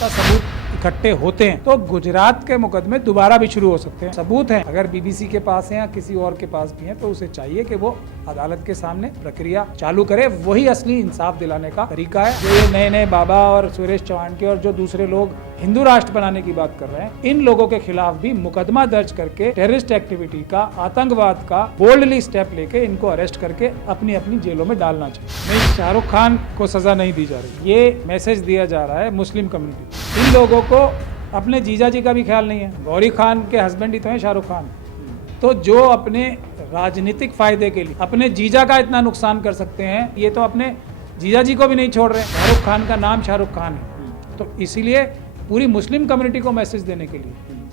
पुख्ता सबूत इकट्ठे होते हैं तो गुजरात के मुकदमे दोबारा भी शुरू हो सकते हैं। सबूत है, अगर बीबीसी के पास है या किसी और के पास भी है तो उसे चाहिए कि वो अदालत के सामने प्रक्रिया चालू करे। वही असली इंसाफ दिलाने का तरीका है। जो ये नए नए बाबा और सुरेश चौहान के और जो दूसरे लोग हिंदू राष्ट्र बनाने की बात कर रहे हैं, इन लोगों के खिलाफ भी मुकदमा दर्ज करके टेररिस्ट एक्टिविटी का, आतंकवाद का बोल्डली स्टेप लेके इनको अरेस्ट करके अपनी अपनी जेलों में डालना चाहिए। नहीं, शाहरुख खान को सजा नहीं दी जा रही, ये मैसेज दिया जा रहा है मुस्लिम कम्युनिटी। इन लोगों को अपने जीजा जी का भी ख्याल नहीं है। गौरी खान के हस्बैंड ही तो हैं शाहरुख खान। तो जो अपने राजनीतिक फायदे के लिए अपने जीजा का इतना नुकसान कर सकते हैं, ये तो अपने जीजा जी को भी नहीं छोड़ रहे। शाहरुख खान का नाम शाहरुख खान है, तो इसीलिए पूरी मुस्लिम कम्युनिटी को मैसेज देने के लिए,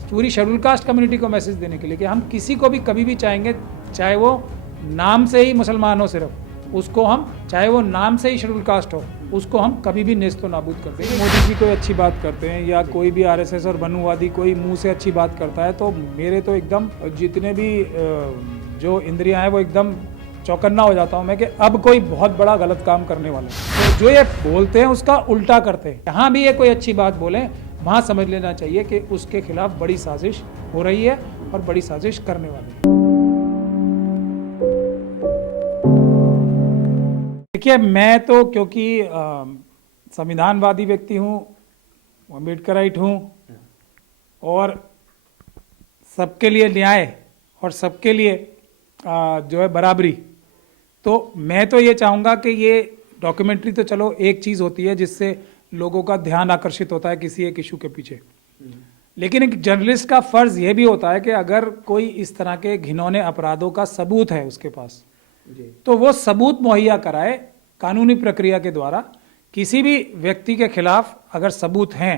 पूरी शेड्यूल कास्ट कम्युनिटी को मैसेज देने के लिए कि हम किसी को भी कभी भी चाहेंगे, चाहे वो नाम से ही मुसलमान हो सिर्फ, उसको हम, चाहे वो नाम से ही शेड्यूल कास्ट हो, उसको हम कभी भी नेस्तो नाबूद कर देंगे। मोदी जी कोई अच्छी बात करते हैं या कोई भी आरएसएस और बनुवादी कोई मुंह से अच्छी बात करता है तो मेरे तो एकदम जितने भी जो इंद्रियां हैं वो एकदम चौकन्ना हो जाता हूं मैं कि अब कोई बहुत बड़ा गलत काम करने वाले हैं। तो जो ये बोलते हैं उसका उल्टा करते हैं। जहाँ भी ये कोई अच्छी बात बोले वहाँ समझ लेना चाहिए कि उसके खिलाफ बड़ी साजिश हो रही है और बड़ी साजिश करने वाले हैं। देखिए, मैं तो क्योंकि संविधानवादी व्यक्ति हूँ, अम्बेडकराइट हूँ और सबके लिए न्याय और सबके लिए जो है बराबरी, तो मैं तो ये चाहूँगा कि ये डॉक्यूमेंट्री तो चलो एक चीज़ होती है जिससे लोगों का ध्यान आकर्षित होता है किसी एक इशू के पीछे, लेकिन एक जर्नलिस्ट का फ़र्ज़ ये भी होता है कि अगर कोई इस तरह के घिनौने अपराधों का सबूत है उसके पास तो वो सबूत मुहैया कराए कानूनी प्रक्रिया के द्वारा। किसी भी व्यक्ति के खिलाफ अगर सबूत हैं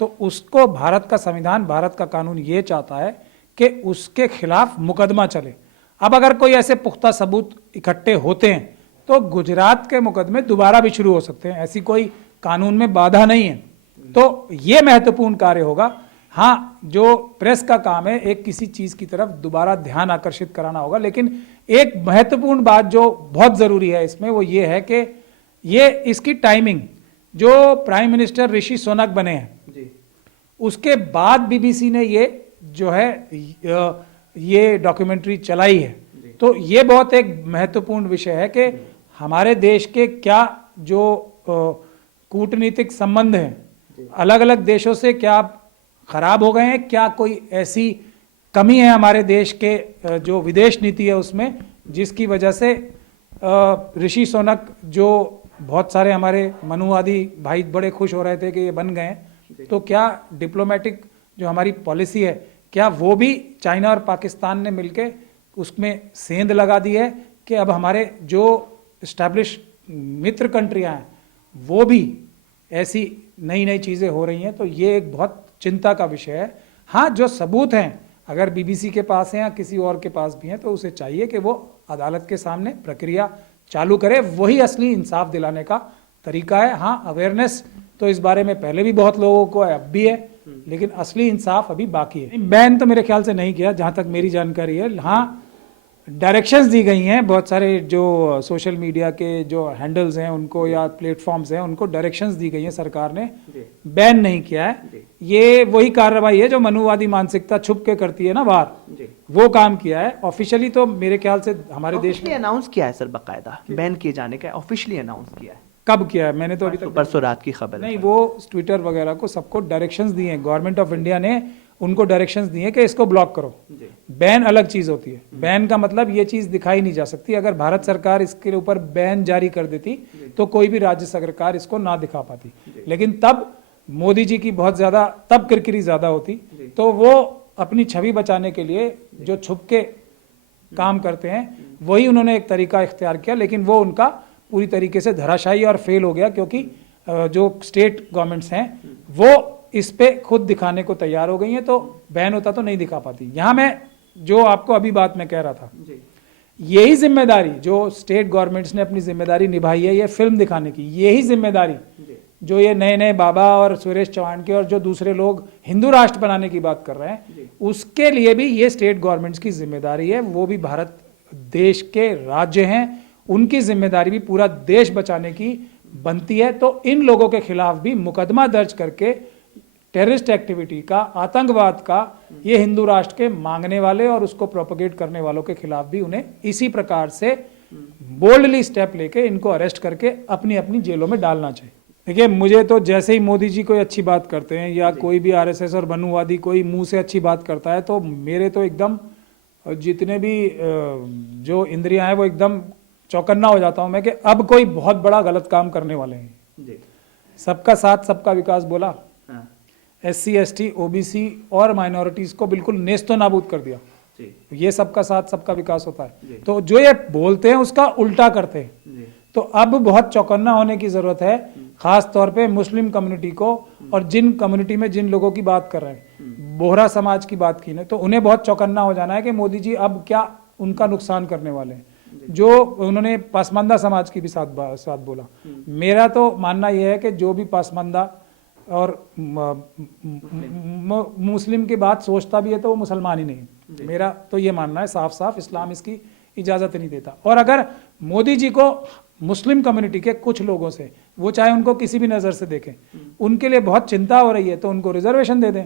तो उसको भारत का संविधान, भारत का कानून ये चाहता है कि उसके खिलाफ मुकदमा चले। अब अगर कोई ऐसे पुख्ता सबूत इकट्ठे होते हैं तो गुजरात के मुकदमे दोबारा भी शुरू हो सकते हैं, ऐसी कोई कानून में बाधा नहीं है। तो ये महत्वपूर्ण कार्य होगा। हाँ, जो प्रेस का काम है एक किसी चीज़ की तरफ दोबारा ध्यान आकर्षित कराना होगा, लेकिन एक महत्वपूर्ण बात जो बहुत ज़रूरी है इसमें वो ये है कि ये इसकी टाइमिंग, जो प्राइम मिनिस्टर ऋषि सुनक बने हैं जी, उसके बाद बीबीसी ने ये जो है ये डॉक्यूमेंट्री चलाई है, तो ये बहुत एक महत्वपूर्ण विषय है कि हमारे देश के क्या जो कूटनीतिक संबंध हैं अलग अलग देशों से क्या खराब हो गए हैं, क्या कोई ऐसी कमी है हमारे देश के जो विदेश नीति है उसमें जिसकी वजह से ऋषि सुनक, जो बहुत सारे हमारे मनुवादी भाई बड़े खुश हो रहे थे कि ये बन गए हैं, तो क्या डिप्लोमेटिक जो हमारी पॉलिसी है क्या वो भी चाइना और पाकिस्तान ने मिलके उसमें सेंध लगा दी है कि अब हमारे जो इस्टेब्लिश मित्र कंट्रियां हैं वो भी ऐसी नई नई चीज़ें हो रही हैं। तो ये एक बहुत चिंता का विषय है। हाँ, जो सबूत हैं अगर बीबीसी के पास हैं या किसी और के पास भी हैं तो उसे चाहिए कि वो अदालत के सामने प्रक्रिया चालू करे। वही असली इंसाफ दिलाने का तरीका है। हाँ, अवेयरनेस तो इस बारे में पहले भी बहुत लोगों को है, अब भी है, लेकिन असली इंसाफ अभी बाकी है। बैन तो मेरे ख्याल से नहीं किया जहाँ तक मेरी जानकारी है। हाँ, डायरेक्शंस दी गई हैं, बहुत सारे जो सोशल मीडिया के जो हैंडल्स हैं उनको या प्लेटफॉर्म्स हैं उनको डायरेक्शंस दी गई हैं, सरकार ने बैन नहीं किया है। ये वही कार्रवाई है जो मनुवादी मानसिकता छुप के करती है ना बाहर, वो काम किया है। ऑफिशियली तो मेरे ख्याल से हमारे देश में अनाउंस किया है सर, बाकायदा बैन किए जाने का ऑफिशियली अनाउंस किया है। कब किया है? मैंने तो अभी तक परसों रात की खबर नहीं, वो ट्विटर वगैरह को सबको डायरेक्शंस दिए हैं, गवर्नमेंट ऑफ इंडिया ने उनको डायरेक्शंस दिए हैं कि इसको ब्लॉक करो। बैन अलग चीज होती है। बैन का मतलब ये चीज दिखाई नहीं जा सकती। अगर भारत सरकार इसके ऊपर बैन जारी कर देती तो कोई भी राज्य सरकार इसको ना दिखा पाती, लेकिन तब मोदी जी की बहुत ज्यादा तब किरकिरी ज्यादा होती। तो वो अपनी छवि बचाने के लिए जो छुप के काम करते हैं वही उन्होंने एक तरीका इख्तियार किया, लेकिन वो उनका पूरी तरीके से धराशायी और फेल हो गया क्योंकि जो स्टेट गवर्नमेंट्स हैं वो इस पे खुद दिखाने को तैयार हो गई हैं। तो बैन होता तो नहीं दिखा पाती। यहाँ मैं जो आपको अभी बात मैं कह रहा था, यही जिम्मेदारी जो स्टेट गवर्नमेंट्स ने अपनी जिम्मेदारी निभाई है ये फिल्म दिखाने की, यही जिम्मेदारी जो ये नए नए बाबा और सुरेश चौहान के और जो दूसरे लोग हिंदू राष्ट्र बनाने की बात कर रहे हैं उसके लिए भी ये स्टेट गवर्नमेंट्स की जिम्मेदारी है। वो भी भारत देश के राज्य हैं, उनकी जिम्मेदारी भी पूरा देश बचाने की बनती है। तो इन लोगों के खिलाफ भी मुकदमा दर्ज करके टेररिस्ट एक्टिविटी का, आतंकवाद का, ये हिंदू राष्ट्र के मांगने वाले और उसको प्रोपोगेट करने वालों के खिलाफ भी उन्हें इसी प्रकार से बोल्डली स्टेप लेके इनको अरेस्ट करके अपनी अपनी जेलों में डालना चाहिए। देखिए, मुझे तो जैसे ही मोदी जी कोई अच्छी बात करते हैं या कोई भी आरएसएस और मनुवादी कोई मुंह से अच्छी बात करता है, तो मेरे तो एकदम जितने भी जो इंद्रियां हैं वो एकदम चौकन्ना हो जाता हूं मैं कि अब कोई बहुत बड़ा गलत काम करने वाले हैं। सबका साथ सबका विकास बोला, SC ST OBC और माइनॉरिटीज को बिल्कुल नेस्तो नाबूद कर दिया। ये सबका साथ सबका विकास होता है, तो जो ये बोलते हैं उसका उल्टा करते हैं। तो अब बहुत चौकन्ना होने की जरूरत है, खास तौर पे मुस्लिम कम्युनिटी को, और जिन कम्युनिटी में जिन लोगों की बात कर रहे हैं, बोहरा समाज की बात की ना, तो उन्हें बहुत चौकन्ना हो जाना है कि मोदी जी अब क्या उनका नुकसान करने वाले हैं। जो उन्होंने पासमानदा समाज की भी साथ बोला। मेरा तो मानना यह है कि जो भी पासमानदा और मुस्लिम की बात सोचता भी है तो वो मुसलमान ही नहीं। मेरा तो ये मानना है साफ साफ, इस्लाम इसकी इजाज़त नहीं देता। और अगर मोदी जी को मुस्लिम कम्युनिटी के कुछ लोगों से, वो चाहे उनको किसी भी नज़र से देखें, उनके लिए बहुत चिंता हो रही है, तो उनको रिजर्वेशन दे दें,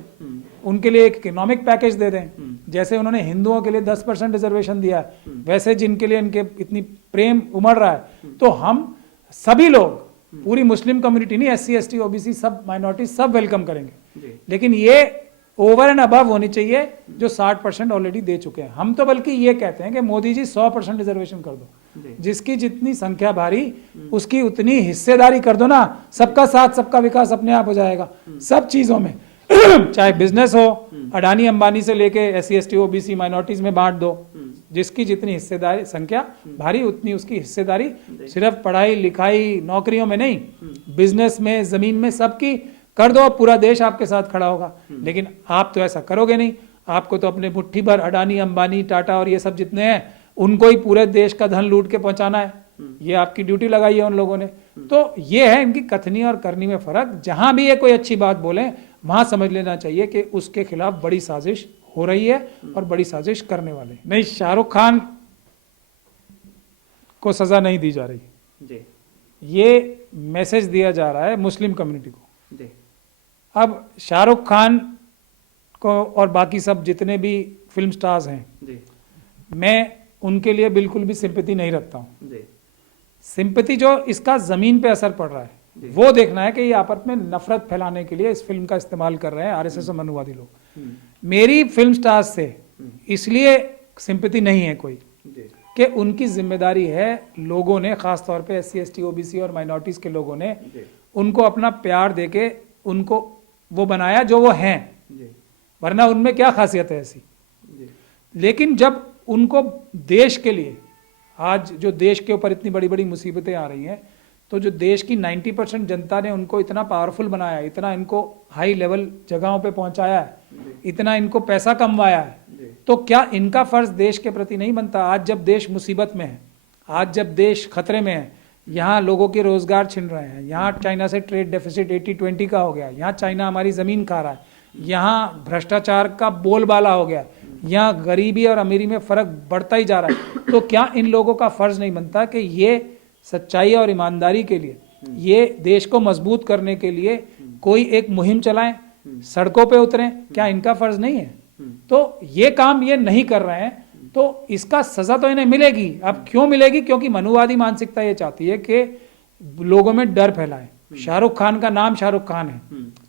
उनके लिए एक इकोनॉमिक पैकेज दे दें। जैसे उन्होंने हिंदुओं के लिए 10% रिजर्वेशन दिया है, वैसे जिनके लिए इनके इतनी प्रेम उमड़ रहा है, तो हम सभी लोग, पूरी मुस्लिम कम्युनिटी नहीं, SC ST OBC सब माइनॉरिटी सब वेलकम करेंगे। लेकिन ये ओवर एंड अबव होनी चाहिए जो 60% ऑलरेडी दे चुके हैं। हम तो बल्कि ये कहते हैं कि मोदी जी 100% रिजर्वेशन कर दो, जिसकी जितनी संख्या भारी उसकी उतनी हिस्सेदारी कर दो ना, सबका साथ सबका विकास अपने आप हो जाएगा सब चीजों में। चाहे बिजनेस हो, अडानी अंबानी से लेके SC ST OBC माइनॉरिटीज में बांट दो, जिसकी जितनी हिस्सेदारी संख्या भारी उतनी उसकी हिस्सेदारी, सिर्फ पढ़ाई लिखाई नौकरियों में नहीं, बिजनेस में, जमीन में, सबकी कर दो, पूरा देश आपके साथ खड़ा होगा। लेकिन आप तो ऐसा करोगे नहीं, आपको तो अपने मुट्ठी भर अडानी अंबानी टाटा और ये सब जितने हैं उनको ही पूरे देश का धन लूट के पहुंचाना है। ये आपकी ड्यूटी लगाई है उन लोगों ने। तो ये है इनकी कथनी और करनी में फर्क। जहां भी ये कोई अच्छी बात बोले वहां समझ लेना चाहिए कि उसके खिलाफ बड़ी साजिश हो रही है और बड़ी साजिश करने वाले नहीं। शाहरुख खान को सजा नहीं दी जा रही, ये मैसेज दिया जा रहा है मुस्लिम कम्युनिटी को। अब शाहरुख खान को और बाकी सब जितने भी फिल्म स्टार्स हैं, मैं उनके लिए बिल्कुल भी सिंपैथी नहीं रखता हूं। सिंपैथी जो इसका जमीन पे असर पड़ रहा है वो देखना है कि ये आपस में नफरत फैलाने के लिए इस फिल्म का इस्तेमाल कर रहे हैं आरएसएस और मनुवादी लोग। मेरी फिल्म स्टार्स से इसलिए सिंपैथी नहीं है कोई कि उनकी जिम्मेदारी है, लोगों ने खास तौर पे SC ST OBC और माइनॉरिटीज के लोगों ने उनको अपना प्यार देके उनको वो बनाया जो वो हैं, वरना उनमें क्या खासियत है ऐसी। लेकिन जब उनको देश के लिए, आज जो देश के ऊपर इतनी बड़ी बड़ी मुसीबतें आ रही हैं, तो जो देश की 90% जनता ने उनको इतना पावरफुल बनाया, इतना इनको हाई लेवल जगहों पे पहुंचाया है, इतना इनको पैसा कमवाया है, तो क्या इनका फर्ज देश के प्रति नहीं बनता? आज जब देश मुसीबत में है, आज जब देश खतरे में है, यहाँ लोगों के रोजगार छिन रहे हैं, यहाँ चाइना से ट्रेड डेफिसिट 80-20 का हो गया, यहाँ चाइना हमारी जमीन खा रहा है, यहाँ भ्रष्टाचार का बोलबाला हो गया, यहाँ गरीबी और अमीरी में फर्क बढ़ता ही जा रहा है, तो क्या इन लोगों का फर्ज नहीं बनता कि ये सच्चाई और ईमानदारी के लिए, ये देश को मजबूत करने के लिए कोई एक मुहिम चलाएं, सड़कों पे उतरें? क्या इनका फर्ज नहीं है? तो ये काम ये नहीं कर रहे हैं, तो इसका सजा तो इन्हें मिलेगी। अब क्यों मिलेगी? क्योंकि मनुवादी मानसिकता ये चाहती है कि लोगों में डर फैलाए। शाहरुख खान का नाम शाहरुख खान है,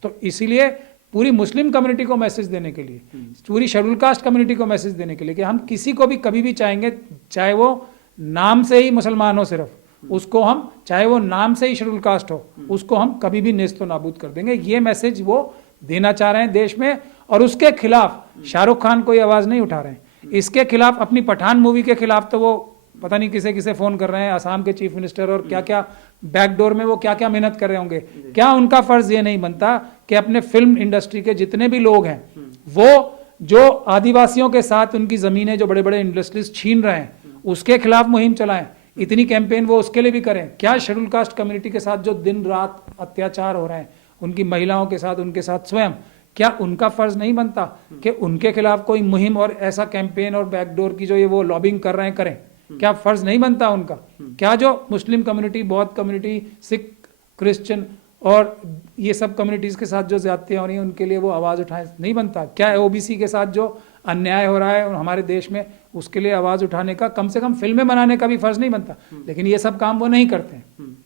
तो इसीलिए पूरी मुस्लिम कम्युनिटी को मैसेज देने के लिए, पूरी शेड्यूल कास्ट कम्युनिटी को मैसेज देने के लिए कि हम किसी को भी कभी भी चाहेंगे, चाहे वो नाम से ही मुसलमान हो सिर्फ, उसको हम, चाहे वो नाम से ही शेड्यूल कास्ट हो, उसको हम कभी भी नेस्तो नाबूद कर देंगे। ये मैसेज वो देना चाह रहे हैं देश में, और उसके खिलाफ शाहरुख खान कोई आवाज नहीं उठा रहे हैं। इसके खिलाफ, अपनी पठान मूवी के खिलाफ तो वो पता नहीं किसे किसे फोन कर रहे हैं, असम के चीफ मिनिस्टर, और क्या क्या बैकडोर में वो क्या क्या मेहनत कर रहे होंगे। क्या उनका फर्ज ये नहीं बनता कि अपने फिल्म इंडस्ट्री के जितने भी लोग हैं, वो जो आदिवासियों के साथ उनकी जमीनें जो बड़े बड़े इंडस्ट्रीज छीन रहे हैं, उसके खिलाफ मुहिम चलाएं, इतनी कैंपेन वो उसके लिए भी करें। क्या शेड्यूल कास्ट कम्युनिटी के साथ जो दिन रात अत्याचार हो रहे हैं, उनकी महिलाओं के साथ, उनके साथ स्वयं, क्या उनका फर्ज नहीं बनता कि उनके खिलाफ कोई मुहिम और ऐसा कैंपेन और बैकडोर की जो ये वो लॉबिंग कर रहे हैं करें? क्या फर्ज नहीं बनता उनका? क्या जो मुस्लिम कम्युनिटी, बौद्ध कम्युनिटी, सिख, क्रिश्चियन और ये सब कम्युनिटीज़ के साथ जो ज्यादतियाँ हो रही हैं उनके लिए वो आवाज़ उठाएं, नहीं बनता क्या है? ओबीसी के साथ जो अन्याय हो रहा है हमारे देश में, उसके लिए आवाज़ उठाने का, कम से कम फिल्में बनाने का भी फर्ज नहीं बनता, लेकिन ये सब काम वो नहीं करते हैं।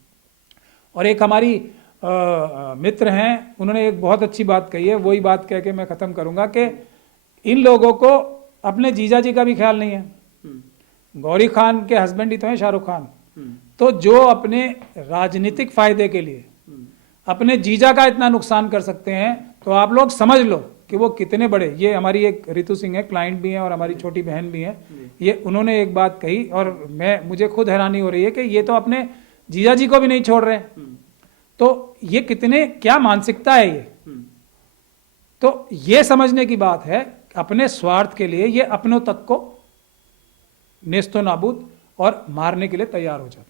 और एक हमारी मित्र हैं, उन्होंने एक बहुत अच्छी बात कही है, वही बात कह के मैं ख़त्म करूँगा कि इन लोगों को अपने जीजा जी का भी ख्याल नहीं है। गौरी खान के हस्बैंड ही तो हैं शाहरुख खान, तो जो अपने राजनीतिक फायदे के लिए अपने जीजा का इतना नुकसान कर सकते हैं, तो आप लोग समझ लो कि वो कितने बड़े। ये हमारी एक रितु सिंह है, क्लाइंट भी हैं और हमारी छोटी बहन भी हैं, ये उन्होंने एक बात कही और मुझे खुद हैरानी हो रही है कि ये तो अपने जीजा जी को भी नहीं छोड़ रहे। तो ये कितने, क्या मानसिकता है ये? तो ये समझने की बात है, अपने स्वार्थ के लिए ये अपनों तक को नेस्तो नाबूद और मारने के लिए तैयार हो जाते हैं।